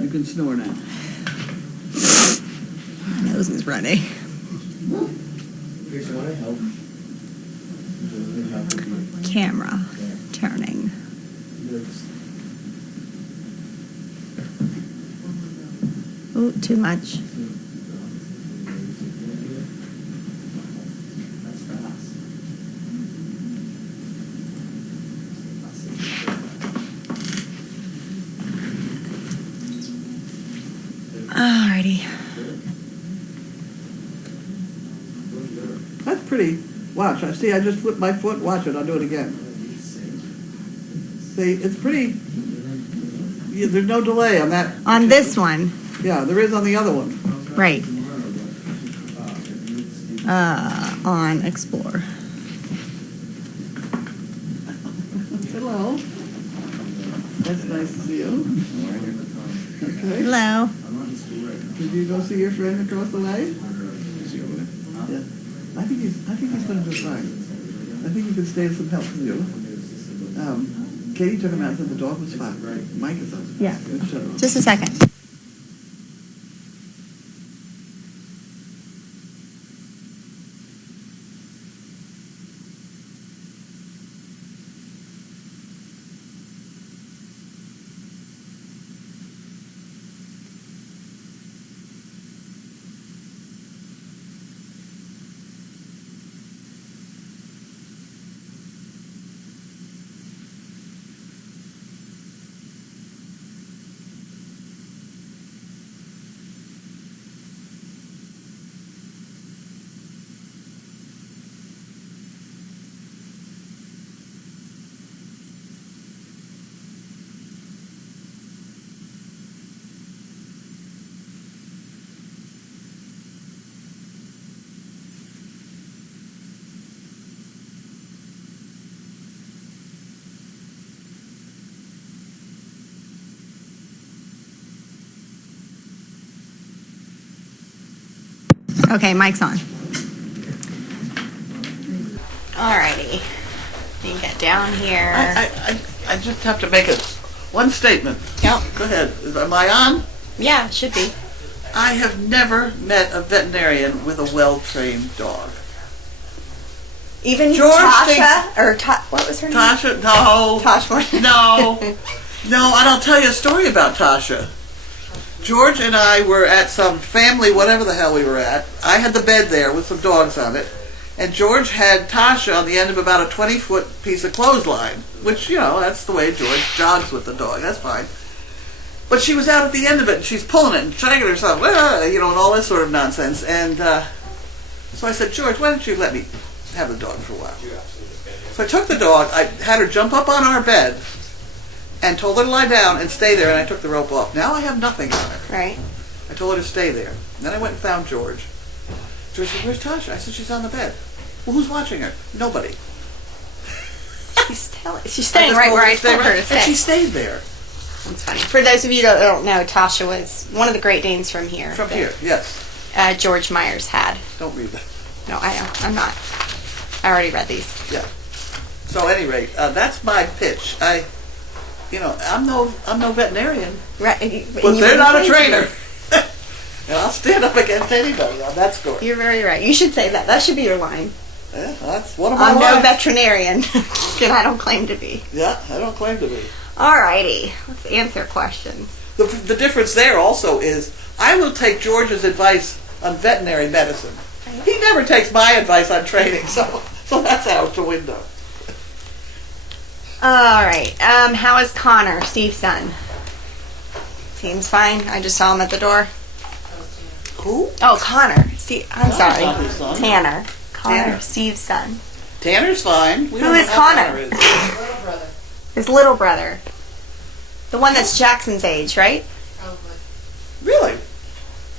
You can snore now. My nose is running. Camera turning. Oh, too much. Alrighty. That's pretty. Watch. I see. I just flipped my foot. Watch it. I'll do it again. See, it's pretty. Yeah, there's no delay on that. On this one. Yeah, there is on the other one. Right. On Explore. Hello. That's nice to see you. Okay. Hello. Did you go see your friend across the way? Yeah. I think he's going to do fine. I think he could stay some help from you. Katie took him out and said the dog was fine. Mike is up. Yeah. Good show. Just a second. Okay, mic's on. Alrighty. You can get down here. I just have to make one statement. Yep. Go ahead. Am I on? Yeah, it should be. I have never met a veterinarian with a well-trained dog. Even George Tasha? What was her name? Tasha? No. Tasha. No. No, and I'll tell you a story about Tasha. George and I were at some family, whatever the hell we were at. I had the bed there with some dogs on it. And George had Tasha on the end of about a 20-foot piece of clothesline, which, that's the way George jogs with the dog. That's fine. But she was out at the end of it, and she's pulling it and dragging herself, and all this sort of nonsense. And so I said, George, why don't you let me have the dog for a while? So I took the dog. I had her jump up on our bed and told her to lie down and stay there, and I took the rope off. Now I have nothing on her. Right. I told her to stay there. Then I went and found George. George said, where's Tasha? I said, she's on the bed. Well, who's watching her? Nobody. She's staying right where I told her to stay. And she stayed there. That's funny. For those of you that don't know, Tasha was one of the Great Danes from here. From here, yes. George Myers had. Don't read that. No, I know. I'm not. I already read these. Yeah. So, at any rate, that's my pitch. I'm no veterinarian. Right. But they're not a trainer. And I'll stand up against anybody on that score. You're very right. You should say that. That should be your line. Yeah, that's one of my I'm lines. no veterinarian, and I don't claim to be. Yeah, I don't claim to be. Alrighty. Let's answer questions. The difference there also is I will take George's advice on veterinary medicine. He never takes my advice on training, so that's out the window. Alright. How is Connor, Steve's son? Seems fine. I just saw him at the door. Who? Oh, Connor. Steve. I'm sorry. Not his son. Tanner. Connor, Tanner. Steve's son. Tanner's fine. Who is Connor? His little brother. The one that's Jackson's age, right? Really?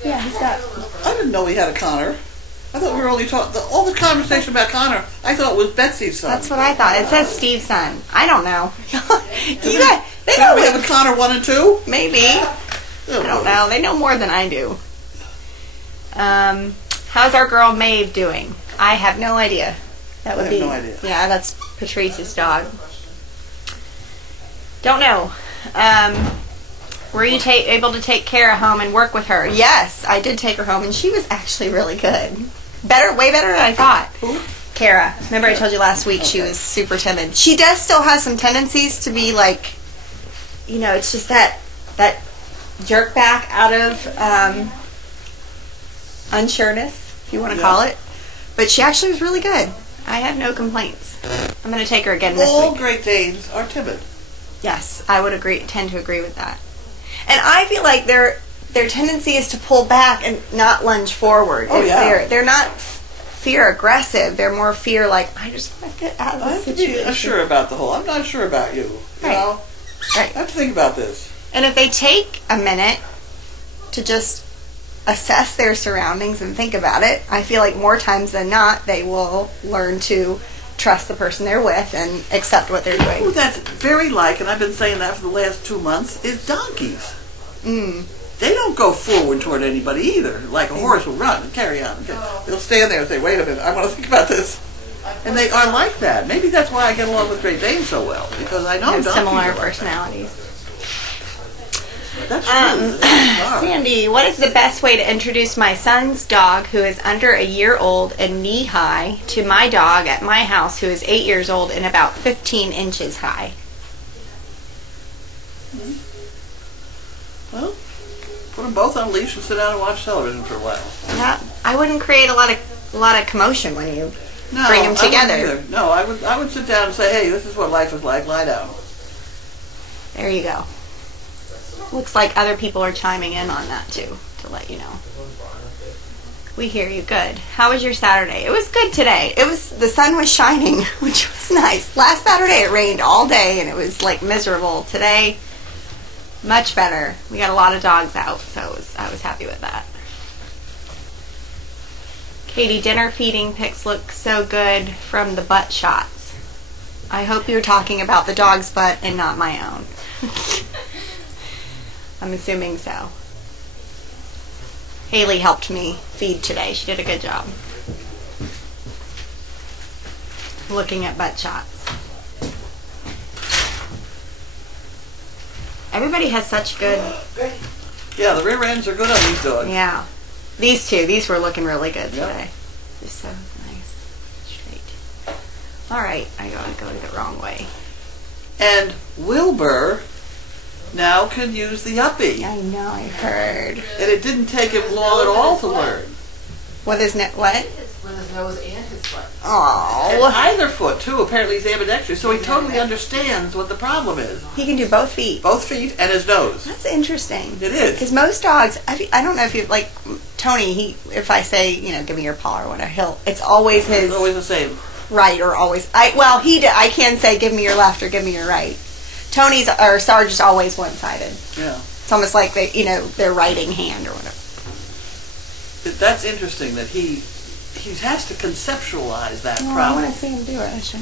Yeah, he's got. I didn't know he had a Connor. I thought we were only talking, all the conversation about Connor, I thought was Betsy's son. That's what I thought. It says Steve's son. I don't know. They So know. we have a Connor 1 and 2? Maybe. I don't know. They know more than I do. How's our girl Maeve doing? I have no idea. That would be. No idea. Yeah, that's Patrice's dog. Don't know. Were you able to take Kara home and work with her? Yes, I did take her home, and she was actually really good. Way better than I thought. Who? Kara. Remember I told you last week she was super timid. She does still have some tendencies to be like, it's just that jerk back out of unsureness, if you want to call it. But she actually was really good. I have no complaints. I'm going to take her again this week. All Great Danes are timid. Yes, I would tend to agree with that. And I feel like their tendency is to pull back and not lunge forward. Oh, yeah. They're not fear aggressive. They're more fear like, I just want to get out of this situation. I have to be sure about the whole. I'm not sure about you. You know? Right. I have to think about this. And if they take a minute to just assess their surroundings and think about it, I feel like more times than not, they will learn to trust the person they're with and accept what they're doing. Who that's very like, and I've been saying that for the last 2 months, is donkeys. They don't go forward toward anybody either. Like a horse will run and carry on. They'll stand there and say, wait a minute, I want to think about this. And they are like that. Maybe that's why I get along with Great Danes so well, because I know donkeys similar are like personalities. That's true. Sandy, what is the best way to introduce my son's dog, who is under a year old and knee high, to my dog at my house, who is 8 years old and about 15 inches high? Well, put them both on a leash and sit down and watch television for a while. I wouldn't create a lot of commotion when you bring them together. I wouldn't either. No, I would sit down and say, hey, this is what life is like. Lie down. There you go. Looks like other people are chiming in on that too, to let you know. We hear you. Good. How was your Saturday? It was good today. The sun was shining, which was nice. Last Saturday it rained all day and it was like miserable. Today, much better. We got a lot of dogs out, so I was happy with that. Katie, dinner feeding pics look so good from the butt shots. I hope you're talking about the dog's butt and not my own. I'm assuming so. Haley helped me feed today. She did a good job. Looking at butt shots. Everybody has such good... Yeah, the rear ends are good on these dogs. Yeah. These were looking really good today. Just so nice. Straight. All right, I gotta go the wrong way. And Wilbur now can use the uppie. I know, I heard. And it didn't take him long at all to learn. What? With his nose and his butt. And Oh. either foot, too. Apparently he's ambidextrous, so he totally understands what the problem is. He can do both feet. Both feet and his nose. That's interesting. It is. Because most dogs, I don't know if you, like Tony, if I say, give me your paw or whatever, it's always his It's always the same. right or always, I can say give me your left or give me your right. Tony's or Sarge is always one-sided. Yeah. It's almost like their writing hand or whatever. That's interesting that he has to conceptualize that I problem. want to see him do it. Sure.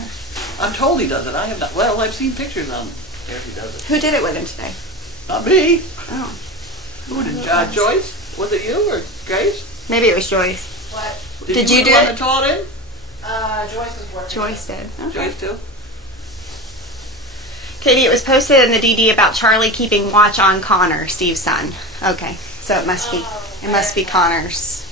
I'm told he does it. I have not. Well, I've seen pictures on there he does it. Who did it with him today? Not me. Oh, Who did? Joyce? Was it you or Grace? maybe it was Joyce. What? Did you do the one it? that taught him? Joyce was working. Joyce did. Okay. Joyce too. Katie, it was posted in the DD about Charlie keeping watch on Connor, Steve's son. Okay, so it must be Connor's.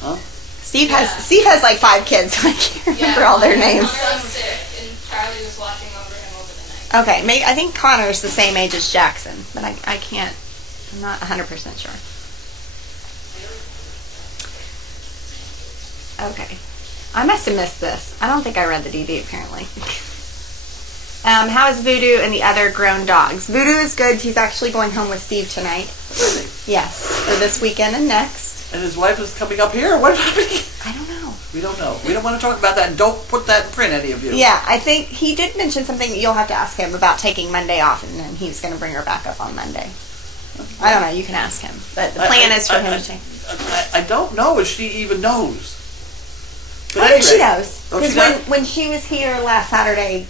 Huh? Steve has like 5 kids, so I can't remember all their names. Connor was sick, and Charlie was watching over him over the night. Okay, I think Connor's the same age as Jackson, but I can't. I'm not 100% sure. Okay, I must have missed this. I don't think I read the DD apparently. How is Voodoo and the other grown dogs? Voodoo is good. She's actually going home with Steve tonight. Really? Yes, for this weekend and next. And his wife is coming up here? What's happening? I don't know. We don't know. We don't want to talk about that, and don't put that in print, any of you. Yeah, I think he did mention something you'll have to ask him about taking Monday off, and then he's going to bring her back up on Monday. I don't know. You can ask him. But the plan is for him to take. I don't know if she even knows. But I think she anyway. knows. Oh, she Because does? when she was here last Saturday,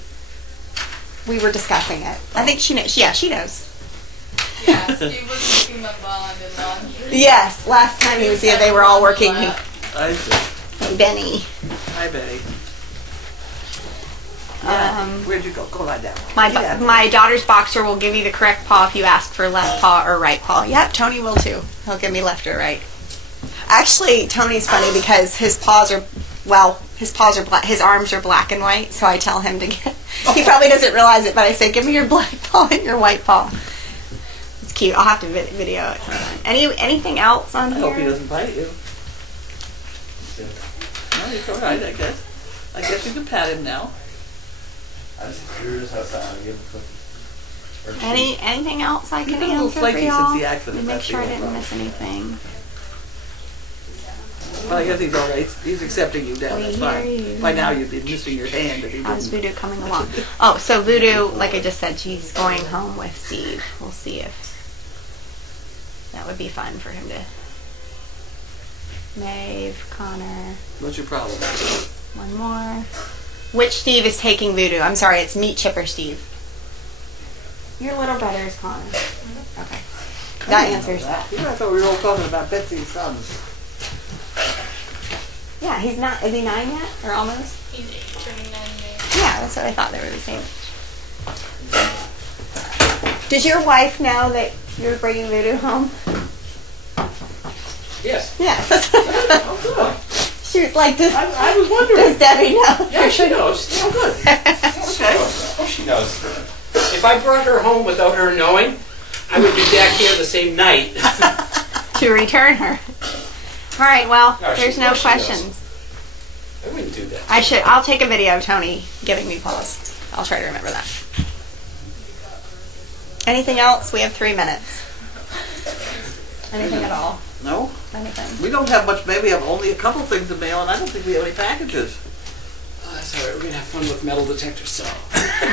we were discussing it. I think she knows. Yeah, she knows. Yeah, Steve was making McMullen and laundry. Yes, last time he was here, they were all working. I see. Hey, Benny. Hi, Betty. Where'd you go? Go lie down. My daughter's boxer will give you the correct paw if you ask for left paw or right paw. Yep, Tony will too. He'll give me left or right. Actually, Tony's funny because his paws are black. His arms are black and white. So I tell him to get. He probably doesn't realize it, but I say, "Give me your black paw and your white paw." It's cute. I'll have to video it sometime. Anything else on I here? hope he doesn't bite you. No, it's all right, I guess. I guess you can pat him now. I was curious how sound I give a cookie. Anything else I can He's been a little answer for flaky y'all? since the accident. Make That's sure I the didn't only miss anything. Well, I guess he's all right. He's accepting you now. We That's hear fine. you. By now you'd be missing your hand if he How's didn't. Voodoo coming along? Oh, so Voodoo, like I just said, she's going home with Steve. We'll see if that would be fun for him to. Maeve, Connor, What's your problem? one more. Which Steve is taking Voodoo? I'm sorry, it's Meat Chipper Steve. Your little brother is Connor. Okay. That answers that. Yeah, I thought we were all talking about Betsy's sons. Yeah, he's not. Is he 9 yet? Or almost? He's 8, turning 9 May. Yeah, that's what I thought they were the same. Does your wife know that you're bringing Voodoo home? Yes. Yes. Oh, good. She was like, does, I was wondering. does Debbie know? Yeah, she knows. Oh, good. Okay. Oh, she knows. If I brought her home without her knowing, I would be back here the same night. To return her. All right, well, No, there's she- no of course she questions. I wouldn't do that. I'll take a video of Tony giving me paws. I'll try to remember that. Anything else? We have 3 minutes. Anything at all? No? Anything? We don't have much mail. We have only a couple things to mail, and I don't think we have any packages. Oh, that's all right. We're going to have fun with metal detectors, so.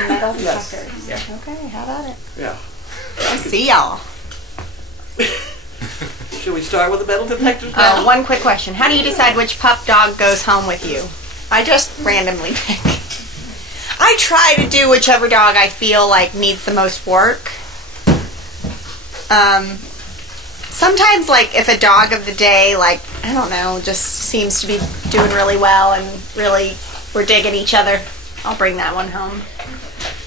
Metal Yes. detectors. Yeah. Okay, how about it? Yeah. I see y'all. Should we start with the metal detectors now? One quick question. How do you decide which pup dog goes home with you? I just randomly pick. I try to do whichever dog I feel like needs the most work. Sometimes, like, if a dog of the day, like, I don't know, just seems to be doing really well and really we're digging each other, I'll bring that one home.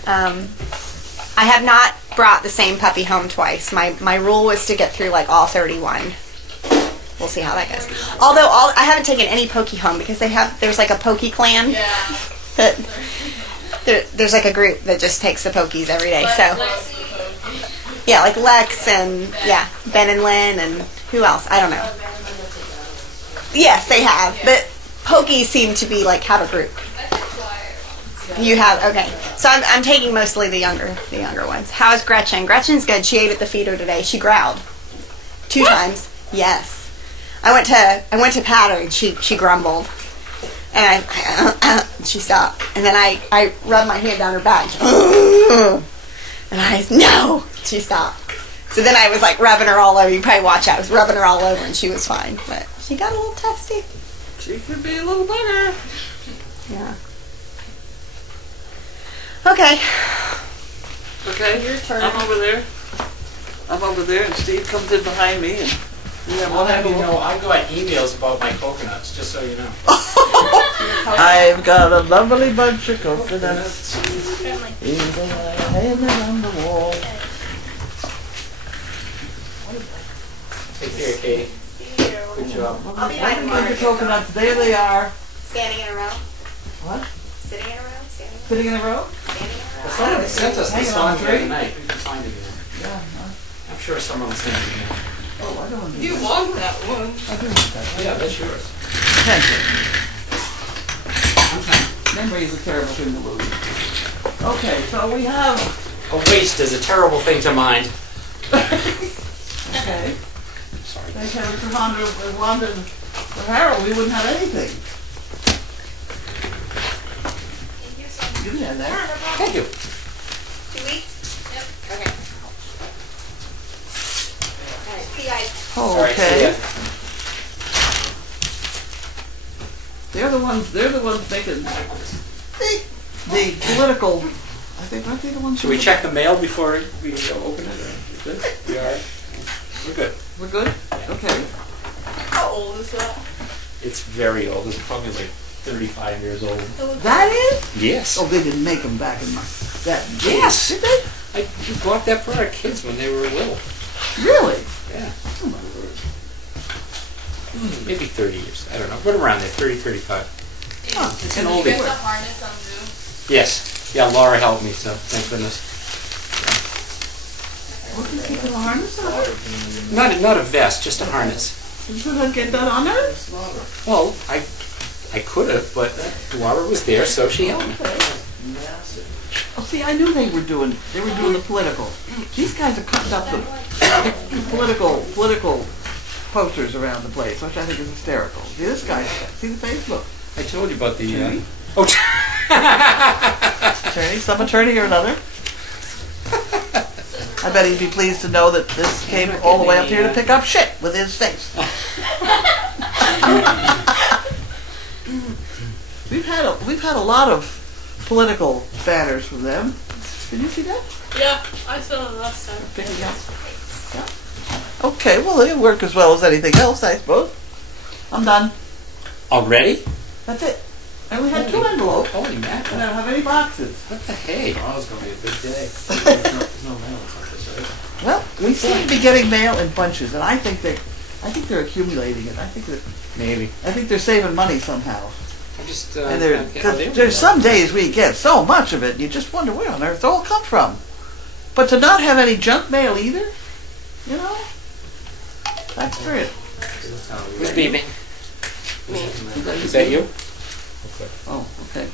I have not brought the same puppy home twice. My rule was to get through, like, all 31. We'll see how that goes. Although I haven't taken any Pokey home because there's like a Pokey clan. Yeah. That there's like a group that just takes the Pokies every day. So yeah, like Lex and Ben and Lynn and who else? I don't know. Yes, they have, but Pokies seem to be like have a group. You have, okay. So I'm taking mostly the younger ones. How is Gretchen? Gretchen's good. She ate at the feeder today. She growled 2 times. Yes. I went to pat her and she grumbled. And she stopped. And then I rubbed my hand down her back. And no. She stopped. So then I was like rubbing her all over. You probably watch out. I was rubbing her all over and she was fine. But she got a little testy. She could be a little bugger. Yeah. Okay. Okay, Your turn. I'm over there, and Steve comes in behind me, and we have I'll one have you more. know, I got emails about my coconuts, just so you know. I've got a lovely bunch of coconuts. Even hanging on the wall. Take care, Katie. Good job. I'll be Have back a tomorrow. bunch of coconuts. There they are. Standing in a row. What? Sitting in a row. Standing Sitting in a row? Someone sent us Hang this on, song the Tree. other night. We can find it again. Yeah. I'm sure someone sent it again. Oh, I don't want to do You that. want that one. I do want that. Yeah, that's yours. Thank you. Okay. Memory is a terrible thing to lose. Okay, so we have... A waste is a terrible thing to mind. Okay. Sorry. They had Wanda and Harold, we wouldn't have anything. You can have that. Thank you. 2 weeks? Yep. Okay. All right. See you guys. All right, see Okay. ya. They're the ones making the political, aren't they the ones? Should we check the mail before we open it? Or good? We all right? We're good. We're good? Okay. How old is that? It's very old. It's probably like 35 years old. That is? Yes. Oh, they didn't make them back in that. Yes. Did they? I bought that for our kids when they were little. Really? Yeah. Oh, my word. Maybe 30 years. I don't know. But around there, 30, 35. Huh. It's an Did you oldie. get the harness on Zoom? Yes. Yeah, Laura helped me, so thank goodness. What did you put a harness on? Not a vest, just a harness. Did you get that on her? Well, I could have, but Laura was there, so she helped me. Oh, see, I knew they were doing the political. These guys are cutting up the political posters around the place, which I think is hysterical. See this guy? See the Facebook? I told you about the... Attorney? Oh, Attorney, some attorney or another. I bet he'd be pleased to know that this came all the way up here to pick up shit with his face. We've had a lot of political banners from them. Did you see that? Yeah, I saw it last time. Picking up. Yeah. Okay, well they work as well as anything else, I suppose. I'm done. already? That's it. And we had 2 envelopes. Holy I mackerel. don't have any boxes. What the hey? Tomorrow's going to be a big day. There's no mail or something, right? Well, we seem to be getting mail in bunches, and I think they're accumulating it. I Maybe. think they're saving money somehow. I just, And okay, there's some days we get so much of it, and you just wonder where on earth it all come from. But to not have any junk mail either, you know, that's great. Who's beeping? Is that you? Oh, okay.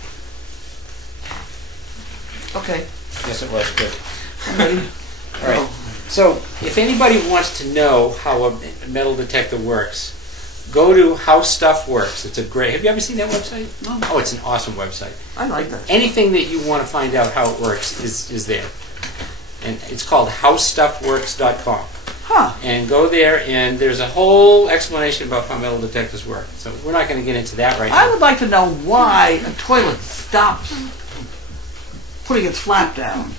Okay, Yes, it was. Good. I'm ready. All right. So, if anybody wants to know how a metal detector works, go to How Stuff Works. It's a great. Have you ever seen that website? No. Oh, it's an awesome website. I like that. Anything that you want to find out how it works is there, and it's called HowStuffWorks.com. Huh. And go there, and there's a whole explanation about how metal detectors work. So we're not going to get into that right I now. would like to know why a toilet stops putting its flap down.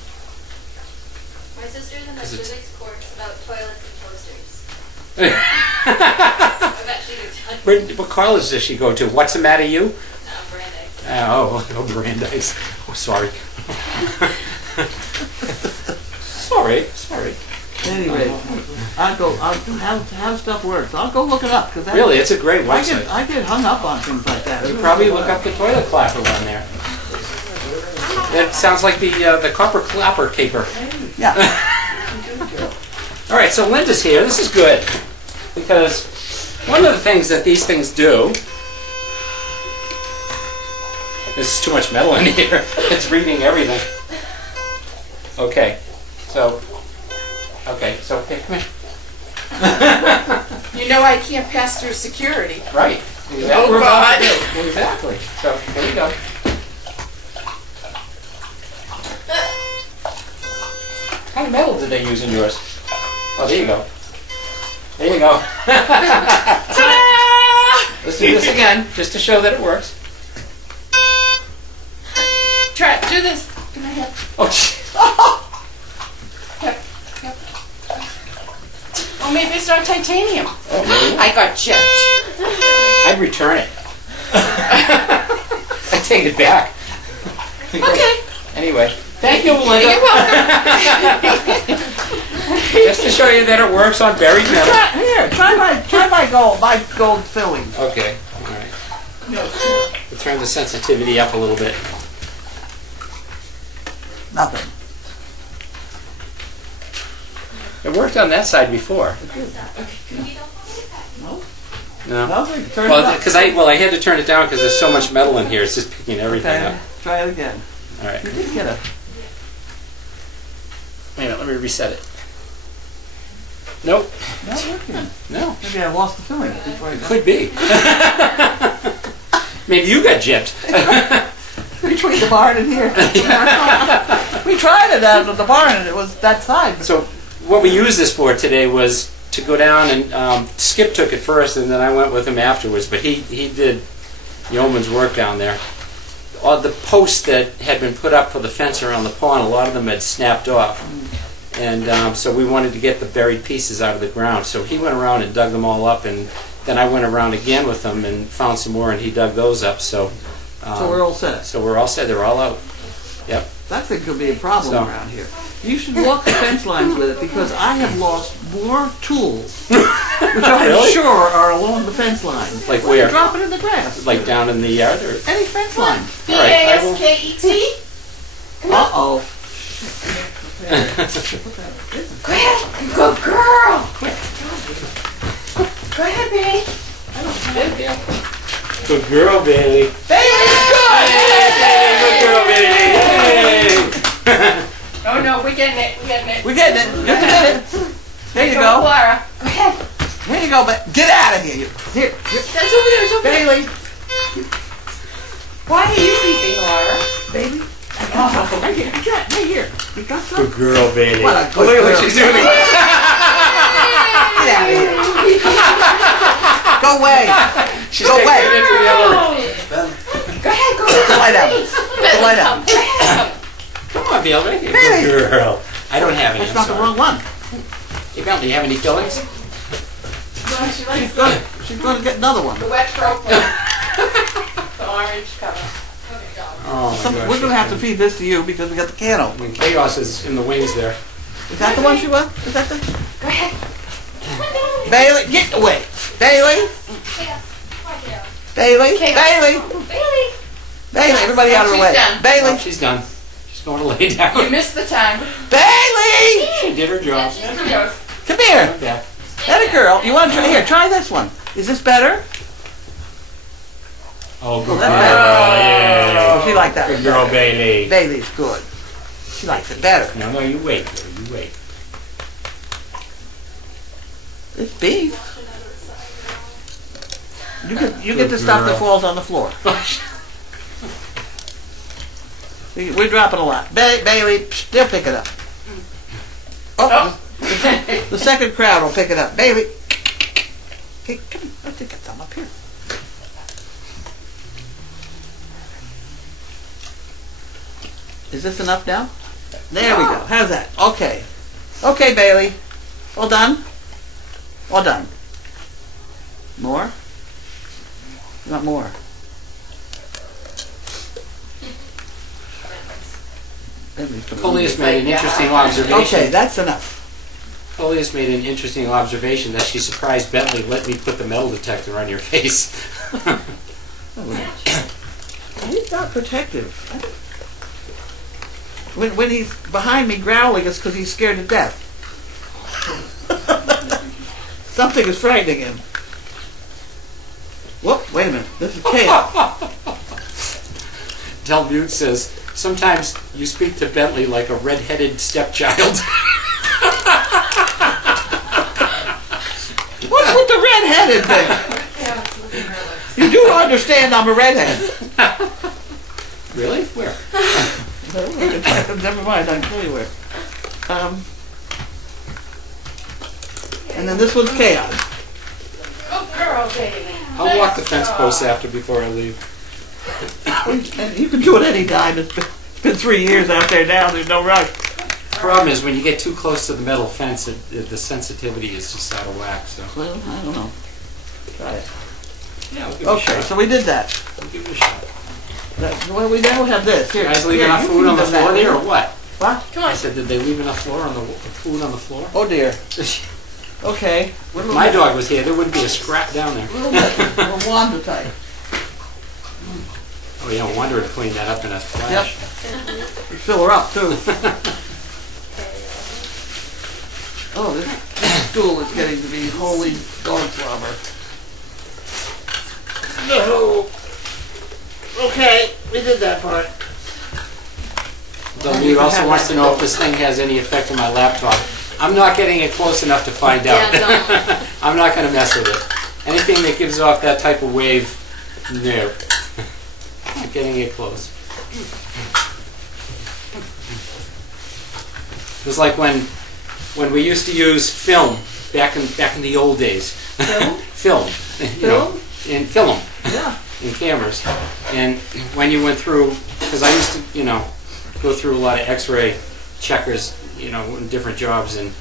My sister's in a 'Cause it's- physics course about toilets and toasters. I bet she could tell you. What college does she go to? What's the matter, you? Brandeis. Oh, Brandeis. Oh, sorry. Sorry. Anyway, how stuff works. I'll go look it up because Really, it's a great website. I get hung up on things like that. You probably look up the toilet clapper on there. That sounds like the copper clapper caper. Yeah. All right, so Linda's here. This is good because one of the things that these things do. There's too much metal in here. It's reading everything. Okay, so here, come here. You know I can't pass through security. Right. Exactly. Oh, God. Exactly. So here you go. What kind of metal did they use in yours? Oh, there you go. There you go. Let's do this again, just to show that it works. Try do this. Can I have? Oh, gee. Oh, maybe it's not titanium. Oh, maybe. I got chipped. I'd return it. I take it back. Okay. Anyway, thank you, Linda. You're welcome. Just to show you that it works on buried metal. Try my gold filling. Okay, all right. We'll turn the sensitivity up a little bit. Nothing. It worked on that side before. No. Nothing. Turn it Well, up. because I had to turn it down because there's so much metal in here. It's just picking everything Okay. up. Try it again. All right. You did get a. Wait a minute. Let me reset it. Nope. Not working. No. Maybe I lost the filling before I got. Could be. Maybe you got gypped. Between the barn and here. We tried it out of the barn and it was that side. So what we used this for today was to go down and Skip took it first, and then I went with him afterwards. But he did yeoman's work down there. All the posts that had been put up for the fence around the pond, a lot of them had snapped off. And so we wanted to get the buried pieces out of the ground. So he went around and dug them all up and then I went around again with them and found some more, and he dug those up. So we're all set. So we're all set. They're all out. Yep. That thing could be a problem So- around here. You should walk the fence lines with it because I have lost more tools, which I'm Really? sure are along the fence line. Like Well, you where? drop it in the grass. Like down in the yard, or Any fence line. all right, I will- B-A-S-K-E-T? Uh-oh. Go ahead. Good girl. Go ahead, baby. Good girl, Bailey. Bailey, Good girl, Bailey. Hey. Oh, no, we're getting it. We're getting it. We're getting it. Just a minute. There you Go, go. Clara. Go ahead. Here you go, get out of here. Here. That's over there. It's over there. Bailey. Why are you leaving, Laura? Baby. I got something right here. Right here. You got something? Good girl, Bailey. What a good Look at what girl. she's doing. Get out of here. Go away. She's Go taking away. it into the other room. Go ahead. Go Go lie down. Go lie down. Come on, Bailey. Bailey. Good girl. I don't have any. That's I'm not the sorry. wrong one. Hey, Mel, do you have any fillings? She's gonna get another one. The wet profile. The orange cover. Oh, my gosh. We're gonna have to feed this to you because we got the can open. When chaos is in the wings there. Is that the one she wants? Is that the? Go ahead. Bailey, get away. Bailey. Bailey. Chaos. Bailey. Bailey. Bailey. Everybody out of the She's way. done. Oh, Bailey. she's done. She's going to lay You down. missed the time. Bailey. She did her job. Come here. Yeah. That a girl. You want to try? Here, try this one. Is this better? Oh, good that girl. Oh, Yeah. she liked that. Good girl, Bailey. Bailey's good. She likes it better. No, you wait, girl. You wait. It's beef. You get Good the stuff that girl. falls on the floor. We're dropping a lot. Bailey, psh, they'll pick it up. Oh, the second crowd will pick it up. Bailey. Hey, come here. Let's get some up here. Is this enough now? There we go. How's that? Okay. Okay, Bailey. All done? All done. More? Not more. Police made an interesting observation. Okay, that's enough. Police made an interesting observation that she surprised Bentley let me put the metal detector on your face. He's not protective. When he's behind me growling, it's because he's scared to death. Something is frightening him. Whoop, wait a minute. This is chaos. Del Butte says, sometimes you speak to Bentley like a red-headed stepchild. What's with the red-headed thing? You do understand I'm a redhead. Really? Where? Never mind, I can tell you where. And then this one's chaos. Good girl, baby. I'll walk the fence posts after before I leave. And you can do it any time. It's been 3 years out there now. There's no rush. Problem is, when you get too close to the metal fence, the sensitivity is just out of whack. So Well, I don't know. Try it. yeah, we'll give it a Okay, shot. so we did that. We'll give it a shot. Well, we now have this. Here, You guys leave here, enough you food can on the do that. floor there, or what? What? Come I on. said, did they leave enough food on the floor? Oh dear. Okay. If my dog was here, there wouldn't be a scrap down there. We'll wander type. Oh yeah, Wanda would clean that up in a Yep. flash. You fill her up too. Oh, this stool is getting to be holy dog slobber. No. Okay, we did that part. He also wants to know if this thing has any effect on my laptop. I'm not getting it close enough to find out. Yeah, I'm not going to mess with it. Anything that gives off that type of wave, no. Not getting it close. It was like when we used to use film back in the old days. Film? Film. You know, in film. Yeah. In cameras. And when you went through, because I used to, go through a lot of X-ray checkers, in different jobs, and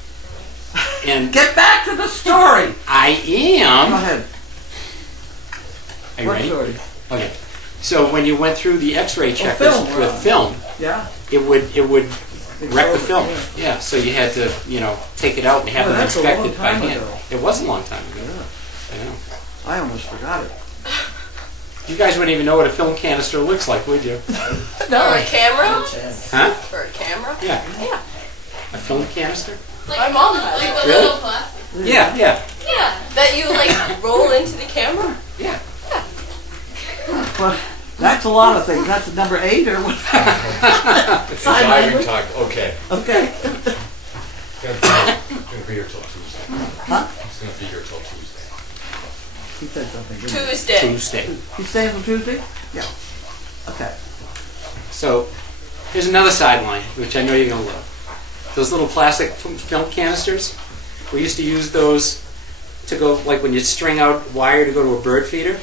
Get back to the story. I Go am. ahead. Are you What ready? story? Okay. So when you went through the X-ray checkers film, with film, Yeah. it would wreck the film. Yeah. Yeah. So you had to, take it out and have Oh, them that's a long inspected by time hand. ago. It was a long time ago. Yeah. I know. I almost forgot it. You guys wouldn't even know what a film canister looks like, would you? For a camera? Huh? For a camera? Yeah. Yeah. A film canister? My mom has Like it. the Really? little plastic. Yeah. Yeah. Yeah. That you like roll into the camera? Yeah. Well, that's a lot of things. That's number 8 or what? It's Sign a language? diving talk. Okay. Okay. Gonna be here till Tuesday. Huh? It's gonna be here till Tuesday. He said something. didn't he? Tuesday. Tuesday. He's staying from Tuesday? Yeah. Okay. So here's another sideline, which I know you're going to love. Those little plastic film canisters, we used to use those to go, like when you string out wire to go to a bird feeder,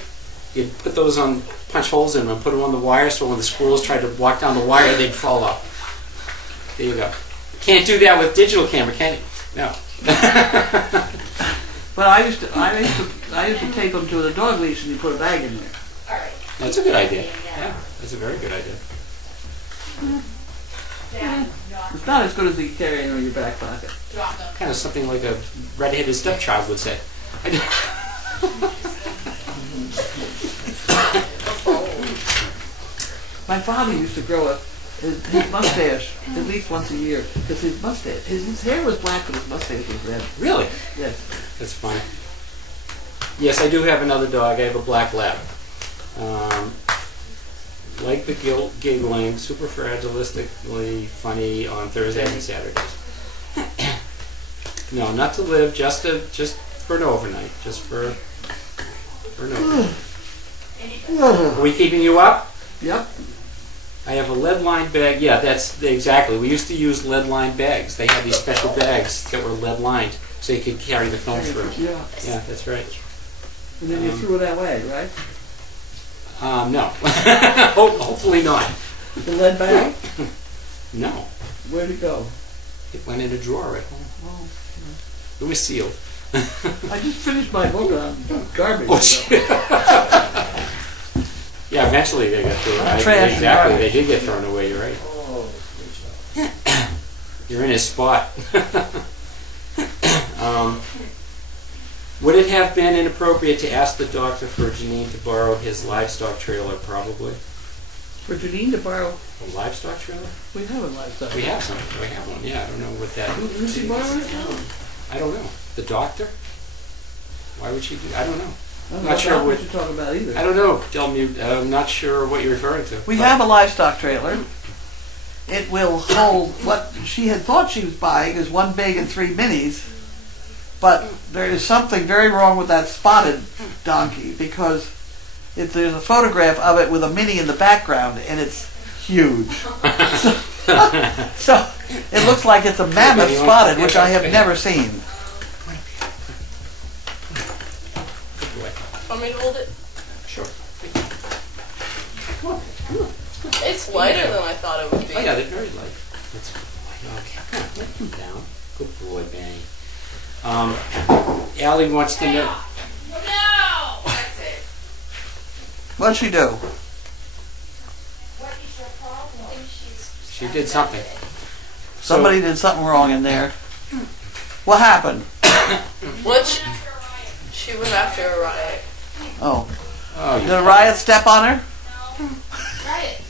you'd put those on, punch holes in them and put them on the wire so when the squirrels tried to walk down the wire, they'd fall off. There you go. Can't do that with digital camera, can you? No. But I used to tape them to the dog leash and you put a bag in there. That's a good idea. Yeah, that's a very good idea. It's not as good as you carry it in your back pocket. Kind of something like a red-headed stepchild would say. My father used to grow his mustache at least once a year because his mustache, his hair was black but his mustache was red. Really? Yes. That's funny. Yes, I do have another dog. I have a black lab. Like the giggling, super fragilistically funny on Thursdays and Saturdays. No, not to live, just for an overnight. Just for an overnight. Are we keeping you up? Yep. I have a lead-lined bag. Yeah, that's exactly. We used to use lead-lined bags. They had these special bags that were lead-lined, so you could carry the film through. Yeah. Yeah, that's right. And then you threw it away, right? No. Hopefully not. The lead bag? No. Where'd it go? It went in a drawer at home. Oh. It was sealed. I just finished my book on garbage. Oh, shit. Yeah, eventually they got thrown away. Trash and Exactly, garbage. they did get thrown away, you're right. You're in his spot. Would it have been inappropriate to ask the doctor for Janine to borrow his livestock trailer? Probably. For Janine to borrow, A livestock trailer? we have a livestock. We have some. We have one. Yeah, I don't know what that. Who's she borrowing it from? I don't know. The doctor? Why would she do? I don't know. I don't Not know sure what what- you're talking about either. I don't know. Tell me. I'm not sure what you're referring to. We but- have a livestock trailer. It will hold what she had thought she was buying is 1 big and 3 minis. But there is something very wrong with that spotted donkey because there's a photograph of it with a mini in the background and it's huge. So it looks like it's a mammoth spotted, which I have never seen. Good boy. Want me to hold it? Sure. It's lighter than I thought it would be. Oh yeah, they're very light. That's a good boy. Okay, come on, let him down. Good boy, Benny. Allie wants to know. No! That's it. What'd she do? What is your problem? She did something. Somebody did something wrong in there. What happened? What? She went after a riot. Oh. Oh, Did a riot step on her? Riot.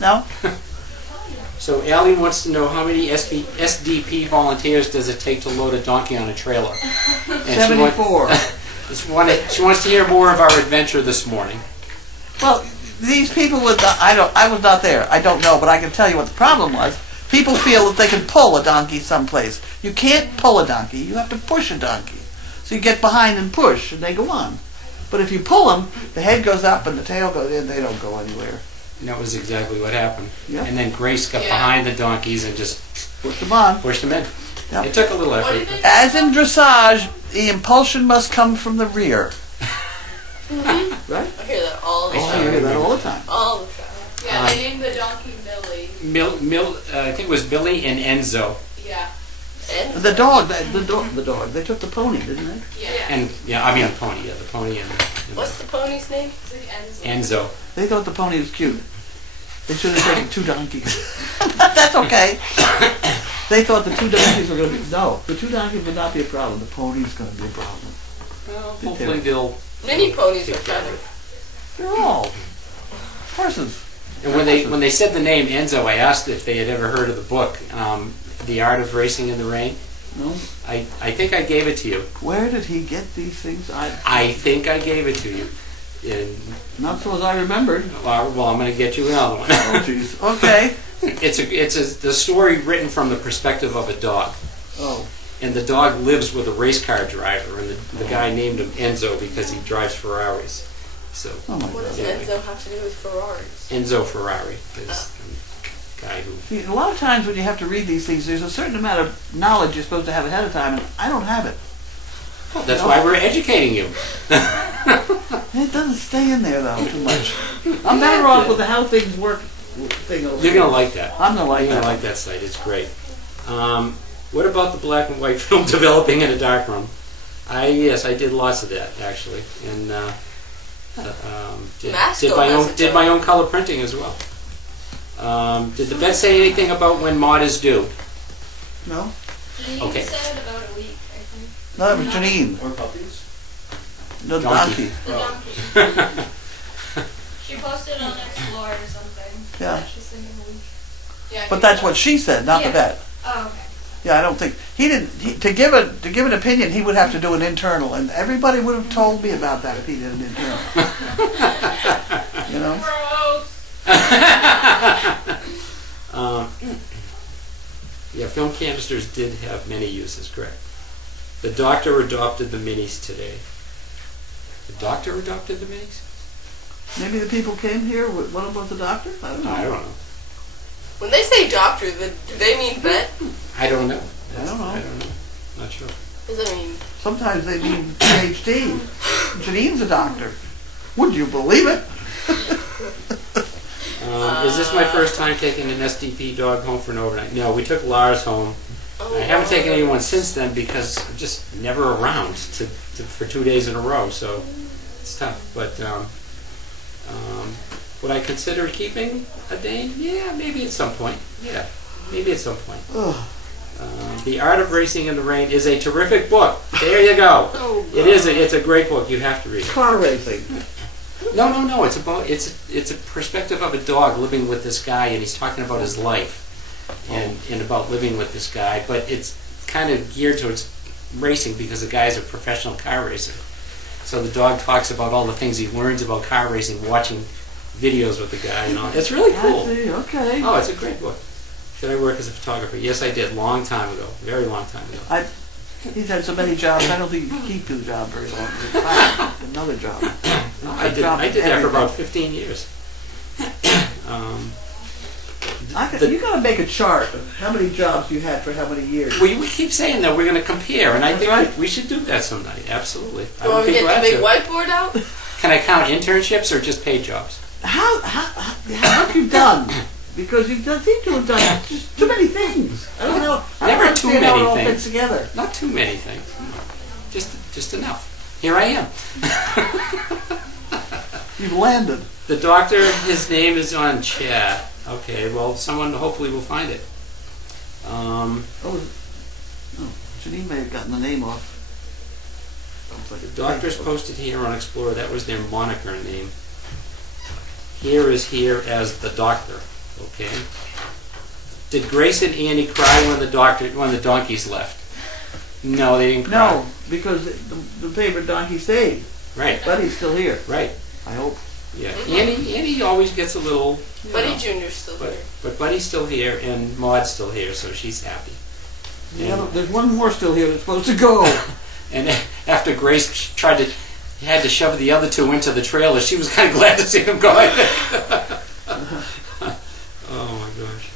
No? So Allie wants to know how many SDP volunteers does it take to load a donkey on a trailer? And 74. She wants to hear more of our adventure this morning. Well, these people with I was not there. I don't know, but I can tell you what the problem was. People feel that they can pull a donkey someplace. You can't pull a donkey. You have to push a donkey. So you get behind and push, and they go on. But if you pull them, the head goes up and the tail goes in. They don't go anywhere. And that was exactly what happened. Yeah. And then Grace got Yeah. behind the donkeys and just Push them on. pushed them in. Yep. It took a little What effort. did they As in dressage, the impulsion must come from the rear. Right? I hear that all the Oh, time. you hear that all the time. All the time. Yeah, they named the donkey Millie. I think it was Billy and Enzo. Yeah. And The dog, the dog. They took the pony, didn't they? Yeah. And yeah, I mean the pony. Yeah, the pony and what's the pony's name? It's like Enzo. They thought the pony was cute. They should have taken 2 donkeys. That's okay. They thought the 2 donkeys were going to be... No, the 2 donkeys would not be a problem. The pony's going to be a problem. Well, hopefully they'll. Mini ponies are better. They're all horses. And when they said the name Enzo, I asked if they had ever heard of the book, The Art of Racing in the Rain. No? I think I gave it to you. Where did he get these things? I think I gave it to you. And, Not so as I remembered. well, I'm going to get you another one. Oh, jeez. Okay. It's the story written from the perspective of a dog. Oh. And the dog lives with a race car driver, and the guy named him Enzo because he drives Ferraris. So Oh, my What God. does Anyway. Enzo have to do with Ferraris? Enzo Ferrari is the guy who. See, a lot of times when you have to read these things, there's a certain amount of knowledge you're supposed to have ahead of time, and I don't have it. That's why we're educating you. It doesn't stay in there, though, too much. I'm better off with the how things work thing over You're here. gonna like that. I'm going to like You're that. gonna like that site. It's great. What about the black and white film developing in a darkroom? Yes, I did lots of that actually, and Masco did my has own a did my own color printing as well. Did the vet say anything about when mod is due? No? He Okay. said about a week, I think. No, it was Janine. Or puppies? No, Donkey. donkey. The donkey. She posted on Explore or something. Yeah. that She's thinking a week. Yeah. I But think that's so. what she said, not the Yeah. vet. Oh, okay. Yeah, I don't think he didn't. To give an opinion, he would have to do an internal, and everybody would have told me about that if he did an internal. You know. Gross. Yeah, film canisters did have many uses, correct. The doctor adopted the minis today. The doctor adopted the minis? Maybe the people came here. What about the doctor? I don't know. I don't know. When they say doctor, do they mean vet? I don't know. I don't know. I don't know. Not sure. Does that mean Sometimes they mean PhD. Janine's a doctor. Would you believe it? Is this my first time taking an SDP dog home for an overnight? No, we took Lars home. I haven't taken anyone since then because I'm just never around for 2 days in a row, so it's tough. But would I consider keeping a Dane? Yeah, maybe at some point. Yeah, maybe at some point. Ugh. The Art of Racing in the Rain is a terrific book. There you go. Oh, It is. It's a great book. You have to read it. Car racing. No. It's a perspective of a dog living with this guy, and he's talking about his life and about living with this guy. But it's kind of geared towards racing because the guy's a professional car racer. So the dog talks about all the things he learns about car racing, watching videos with the guy and all. It's really I cool. see. Okay. Oh, it's a great book. Should I work as a photographer? Yes, I did. Long time ago. Very long time ago. He's had so many jobs. I don't think he can keep the job very long. He'll find another job. I did that for about 15 years. You got to make a chart of how many jobs you had for how many years. We keep saying that we're going to compare, and I That's think right. we should do that some night. Absolutely. I do I would be get the glad big to. whiteboard out? Can I count internships or just paid jobs? How have you done? Because you seem to have done just too many things. I don't know. I Never don't too understand how many it all things. fits together. Not too many things. Just enough. Here I am. You've landed. The doctor, his name is on chat. Okay, well, someone hopefully will find it. Janine may have gotten the name off. Sounds like The a doctor's Facebook. posted here on Explorer. That was their moniker name. Here is here as the doctor. Okay. Did Grace and Annie cry when the donkeys left? No, they didn't cry. No, because the favorite donkey stayed. Right. Buddy's still here. Right. I hope. Yeah. Annie always gets a little. you Buddy know, Junior's still but, here. but Buddy's still here and Maud's still here, so she's happy. Yeah, there's one more still here that's supposed to go. And after Grace had to shove the other two into the trailer, she was kind of glad to see them going. Oh my gosh.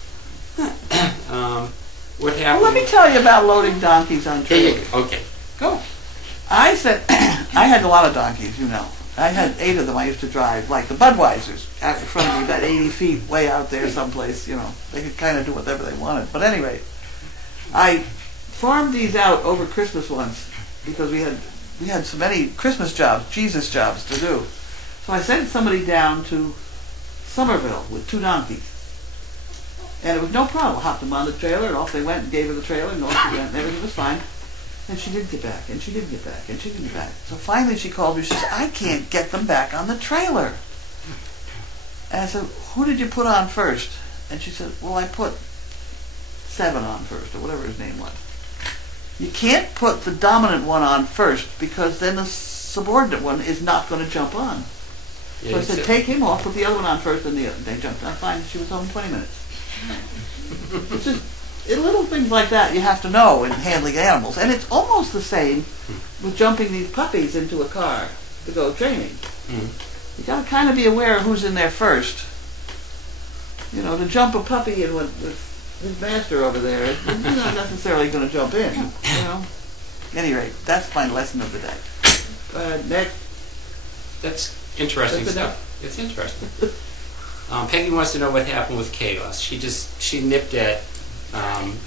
What happened? Well, let me tell you about loading donkeys on There you trailers. go. Okay. Go. I said, I had a lot of donkeys, you know. I had 8 of them I used to drive, like the Budweisers, out in front of me, about 80 feet way out there someplace, you know. They could kind of do whatever they wanted. But anyway, I farmed these out over Christmas once because we had so many Christmas jobs, Jesus jobs to do. So I sent somebody down to Somerville with 2 donkeys. And it was no problem. Hopped them on the trailer and off they went and gave her the trailer and off she went and everything was fine. And she didn't get back, and she didn't get back, and she didn't get back. So finally she called me. She said, I can't get them back on the trailer. And I said, who did you put on first? And she said, well, I put 7 on first, or whatever his name was. You can't put the dominant one on first because then the subordinate one is not going to jump on. So I said, take him off, put the other one on first, and they jumped on. Fine, she was home in 20 minutes. It's just little things like that you have to know in handling animals. And it's almost the same with jumping these puppies into a car to go training. You got to kind of be aware of who's in there first. You know, to jump a puppy in with his master over there, he's not necessarily going to jump in. You know. At any rate, that's my lesson of the day. Next. That's interesting stuff. It's interesting. Peggy wants to know what happened with Chaos. She nipped at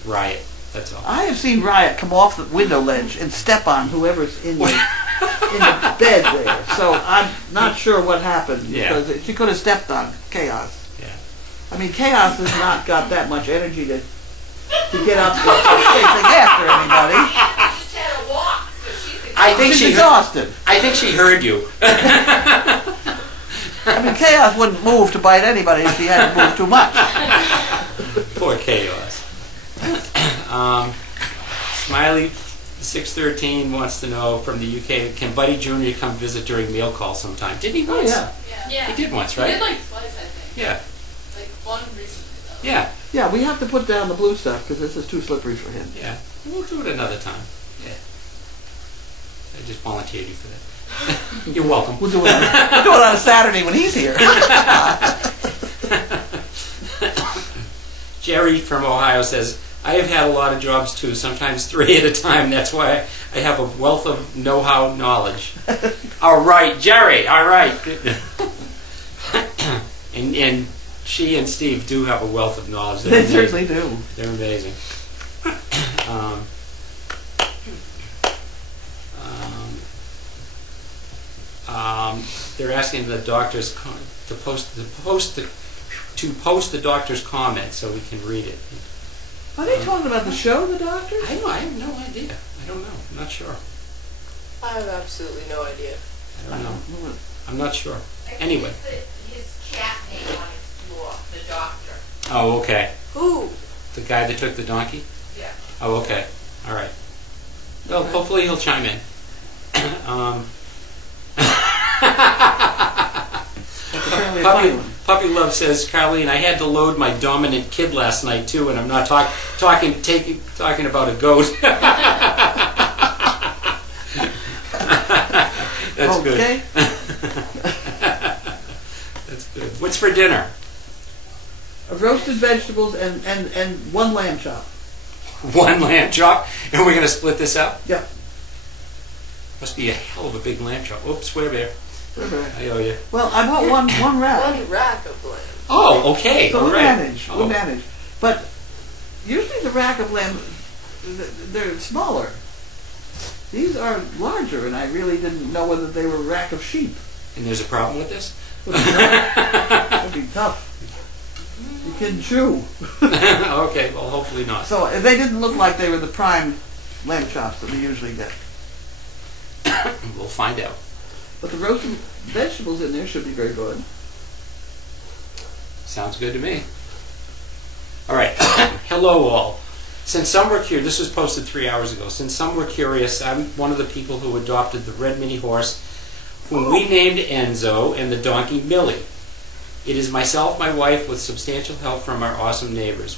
Riot. That's all. I have seen Riot come off the window ledge and step on whoever's in the bed there. So I'm not sure what happened because she could have stepped on Chaos. Yeah. I mean, Chaos has not got that much energy to get up there chasing after anybody. She's had a walk, so She's exhausted. I think she heard you. I mean, Chaos wouldn't move to bite anybody if she had to move too much. Poor Chaos. Smiley 613 wants to know from the UK, can Buddy Jr. come visit during mail call sometime? Didn't he once? Yeah. Yeah. He did once, right? He did like twice, I think. Yeah. Like one recently, though. Yeah. Yeah, we have to put down the blue stuff because this is too slippery for him. Yeah. We'll do it another time. Yeah. I just volunteered you for that. You're welcome. We'll do it on a Saturday when he's here. Jerry from Ohio says, I have had a lot of jobs too, sometimes 3 at a time. That's why I have a wealth of know-how knowledge. All right, Jerry, all right. and she and Steve do have a wealth of knowledge. They certainly do. They're amazing. They're asking the doctors to post the doctor's comment so we can read it. Are they talking about the show, The Doctors? I have no idea. I don't know. I'm not sure. I have absolutely no idea. I don't know. I'm not sure. Anyway. His cat name on Explore, the doctor. Oh, okay. Who? The guy that took the donkey? Yeah. Oh, okay. All right. Well, hopefully he'll chime in. Puppy Love says, Carlene, I had to load my dominant kid last night too, and I'm not talking about a goat. That's good. Okay. That's good. What's for dinner? Roasted vegetables and 1 lamb chop. 1 lamb chop, and we're going to split this up? Yeah. Must be a hell of a big lamb chop. Oops, swear bear. I owe you. Well, I bought one rack. One rack of lamb. Oh, okay. So all we'll right. manage. Oh. We'll manage. But usually the rack of lamb, they're smaller. These are larger, and I really didn't know whether they were a rack of sheep. And there's a problem with this? That'd be tough. You can chew. Okay, well, hopefully not. So they didn't look like they were the prime lamb chops that we usually get. We'll find out. But the roasted vegetables in there should be very good. Sounds good to me. All right. Hello, all. Since some were curious, this was posted 3 hours ago. Since some were curious, I'm one of the people who adopted the red mini horse, whom we named Enzo, and the donkey Millie. It is myself, my wife, with substantial help from our awesome neighbors.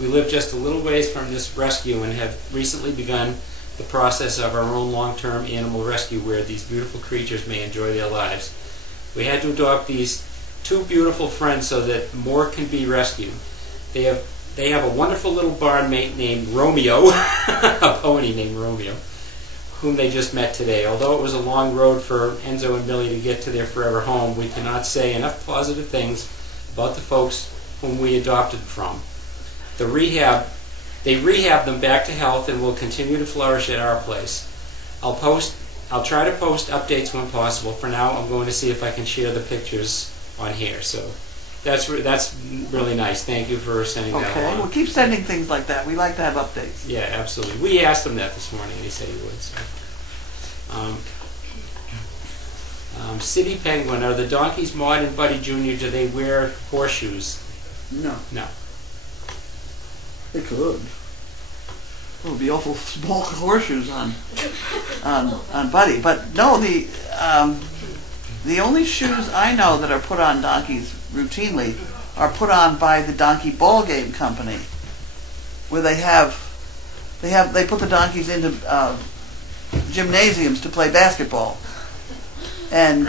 We live just a little ways from this rescue and have recently begun the process of our own long-term animal rescue where these beautiful creatures may enjoy their lives. We had to adopt these 2 beautiful friends so that more can be rescued. They have a wonderful little barn mate named Romeo, a pony named Romeo, whom they just met today. Although it was a long road for Enzo and Millie to get to their forever home, we cannot say enough positive things about the folks whom we adopted from. The rehab They rehab them back to health and will continue to flourish at our place. I'll try to post updates when possible. For now, I'm going to see if I can share the pictures on here. So that's really nice. Thank you for sending that Okay, along. well, keep sending things like that. We like to have updates. Yeah, absolutely. We asked him that this morning, and he said he would. So. City Penguin, are the donkeys, Maud and Buddy Jr., do they wear horseshoes? No, No. they could. It would be awful small horseshoes on Buddy. But no, the only shoes I know that are put on donkeys routinely are put on by the donkey ball game company, where they put the donkeys into gymnasiums to play basketball, and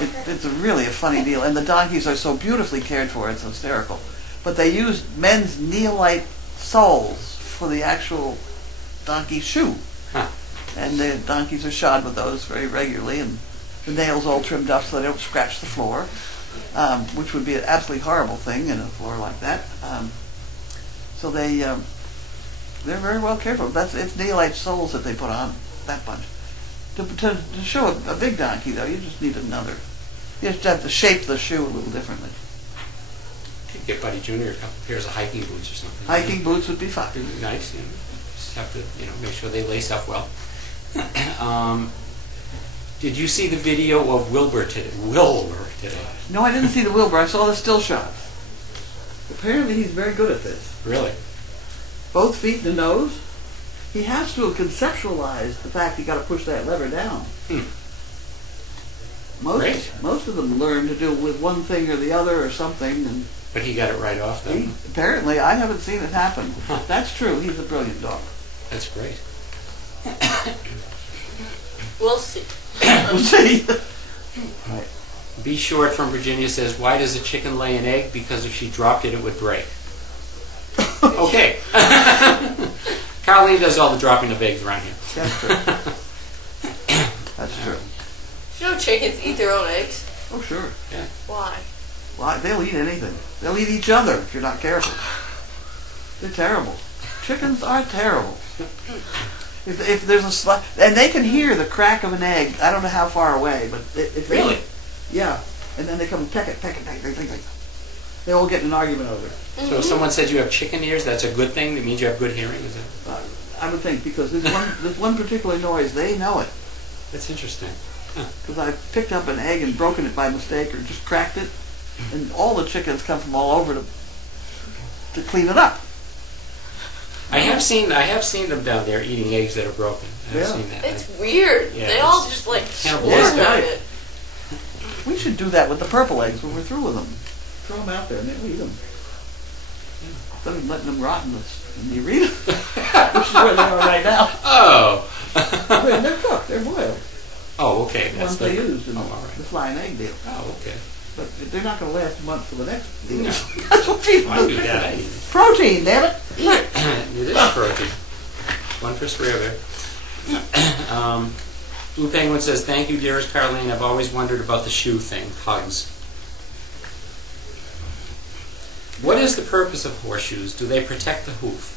it's really a funny deal. And the donkeys are so beautifully cared for; it's hysterical. But they use men's neolite soles for the actual donkey shoe. Huh. And the donkeys are shod with those very regularly, and the nails all trimmed up so they don't scratch the floor, which would be an absolutely horrible thing in a floor like that. So they're very well cared for. It's neolite soles that they put on, that bunch. To show a big donkey, though, you just need another. You just have to shape the shoe a little differently. Could get Buddy Jr. a couple pairs of hiking boots or something. Hiking boots would be fine. It'd be nice. Just have to make sure they lace up well. Did you see the video of Wilbur today? No, I didn't see the Wilbur. I saw the still shots. Apparently he's very good at this. Really? Both feet and the nose. He has to have conceptualized the fact you got to push that lever down. Great. Most of them learn to do it with one thing or the other or something, and But he got it right off then. apparently I haven't seen it happen. Huh. That's true. He's a brilliant dog. That's great. We'll see. We'll see. Right. B. Short from Virginia says, why does a chicken lay an egg? Because if she dropped it, it would break. Okay. Carlene does all the dropping of eggs around here. That's true. That's true. You know chickens eat their own eggs? Oh, sure. Yeah. Why? Well, they'll eat anything. They'll eat each other if you're not careful. They're terrible. Chickens are terrible. If there's a and they can hear the crack of an egg. I don't know how far away, but if Really? yeah. And then they come and peck it. They all get in an argument over it. So if someone says you have chicken ears, that's a good thing? That means you have good hearing? Is it? I would think because this one particular noise, they know it. That's interesting. Because I picked up an egg and broken it by mistake or just cracked it, and all the chickens come from all over to clean it up. I have seen them down there eating eggs that are broken. I've seen that. It's weird. Yeah, They all it's just like cannibal. swore Yes, about right. it. We should do that with the purple eggs when we're through with them. Throw them out there and they'll eat them. Instead of letting them rot in the arena, which is where they are right now. Oh. They're cooked. They're boiled. Oh, okay. The That's ones they used in all right. the flying egg deal. Oh, okay. But they're not going to last a month for the next deal. No. That's what people I do. do that. Protein, damn it. It is protein. One for square there. Blue Penguin says, thank you, dearest Carlene. I've always wondered about the shoe thing. Hugs. What is the purpose of horseshoes? Do they protect the hoof?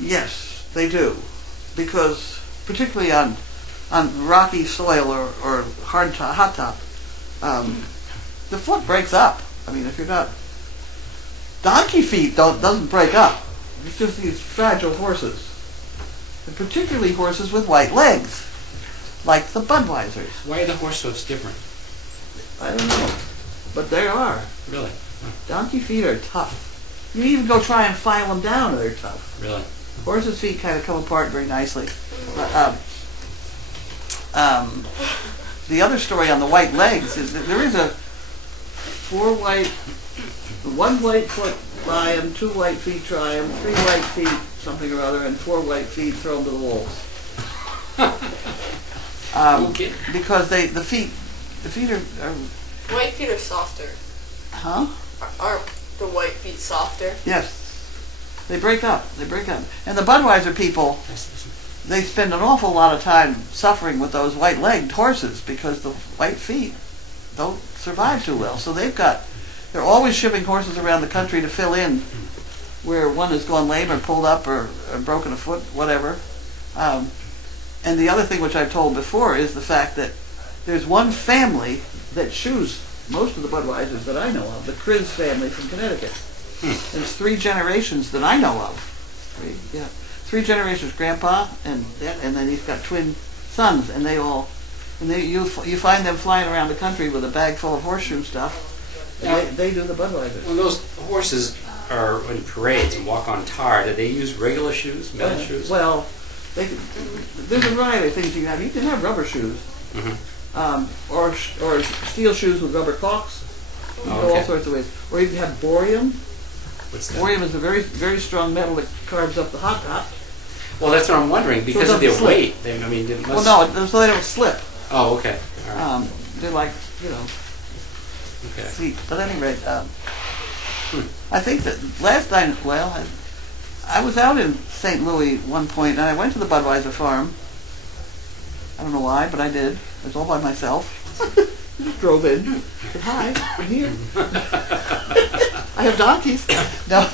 Yes, they do. Because particularly on rocky soil or hot top, the foot breaks up. I mean, if you're not... Donkey feet doesn't break up. It's just these fragile horses. And particularly horses with white legs, like the Budweisers. Why are the horse hooves different? I don't know, but they are. Really? Donkey feet are tough. You even go try and file them down, and they're tough. Really? Horses' feet kind of come apart very nicely. But, the other story on the white legs is that there is one white foot buy 'em, 2 white feet try 'em, 3 white feet something or other, and 4 white feet throw 'em to the wolves. Okay. Because the feet are White feet are softer. huh? Aren't the white feet softer? Yes. They break up. And the Budweiser people, they spend an awful lot of time suffering with those white-legged horses because the white feet don't survive too well. So they're always shipping horses around the country to fill in where one has gone lame or pulled up or broken a foot, whatever. And the other thing which I've told before is the fact that there's one family that shoes most of the Budweisers that I know of, the Chris family from Connecticut. There's 3 generations that I know of. 3 generations, Grandpa, and then he's got twin sons, and you find them flying around the country with a bag full of horseshoe stuff. Now, They do the Budweisers. when those horses are in parades and walk on tar, do they use regular shoes, metal shoes? Well, there's a variety of things you can have. You can have rubber shoes, or steel shoes with rubber caulks. You can go all sorts of ways. Or you can have boreum. What's that? Boreum is a very, very strong metal that carves up the hot top. Well, that's what I'm wondering, because So of it their doesn't weight. They, I mean, it must... Well, no, so they don't slip. Oh, okay. All right. They're like, Okay. seat. But at any rate, I think that last time, I was out in St. Louis one point, and I went to the Budweiser farm. I don't know why, but I did. I was all by myself. Just drove in. Said, hi, I'm here. I have donkeys. No,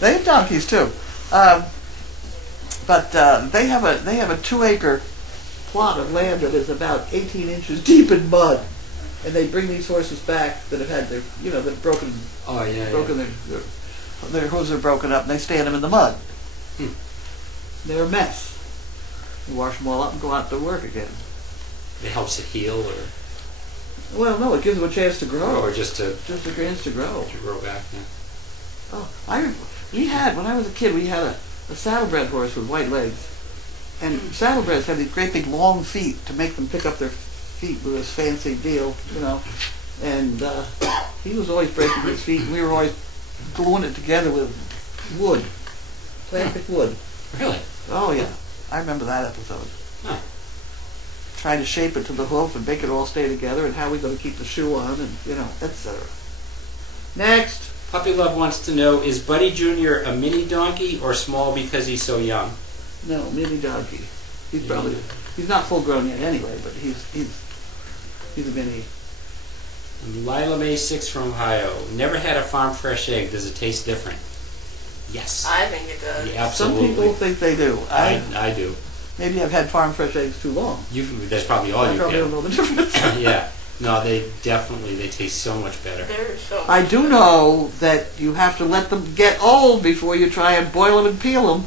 they have donkeys too. But they have a 2-acre plot of land that is about 18 inches deep in mud, and they bring these horses back that have had they've broken. Oh, yeah. Broken their hooves are broken up, and they stand them in the mud. They're a mess. You wash them all up and go out to work again. It helps it heal, or Well, no, it gives them a chance to grow. or just to Just a chance to grow. grow back. Yeah. Oh, when I was a kid, we had a saddlebred horse with white legs. And saddlebreds have these great big long feet to make them pick up their feet with this fancy deal, And he was always breaking his feet, and we were always gluing it together with wood, plastic wood. Really? Oh yeah, I remember that episode. Huh. Trying to shape it to the hoof and make it all stay together, and how we're going to keep the shoe on, and etc. Next. Puppy Love wants to know, is Buddy Jr. a mini donkey or small because he's so young? No, mini donkey. He's not full grown yet anyway, but he's a mini. And Lila May 6 from Ohio. Never had a farm fresh egg. Does it taste different? Yes. I think it does. Yeah, Some absolutely. people think they do. I do. Maybe I've had farm fresh eggs too long. That's probably all I you probably don't get. know the difference. Yeah. No, they taste so much better. They're so I do know that you have to let them get old before you try and boil them and peel them.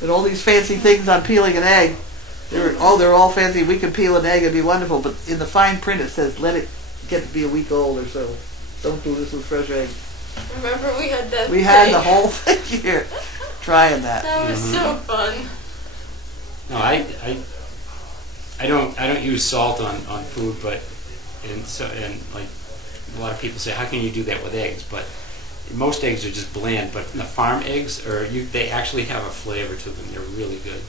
And all these fancy things on peeling an egg, they're all fancy. We can peel an egg, it'd be wonderful. But in the fine print it says, let it get to be a week old or so. Don't do this with fresh eggs. Remember we had that We had thing? the whole thing here trying that. That was so fun. No, I don't use salt on food, but and like a lot of people say, how can you do that with eggs? But most eggs are just bland. But the farm eggs they actually have a flavor to them. They're really good.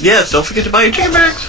Yes, don't forget to buy your chicken bags.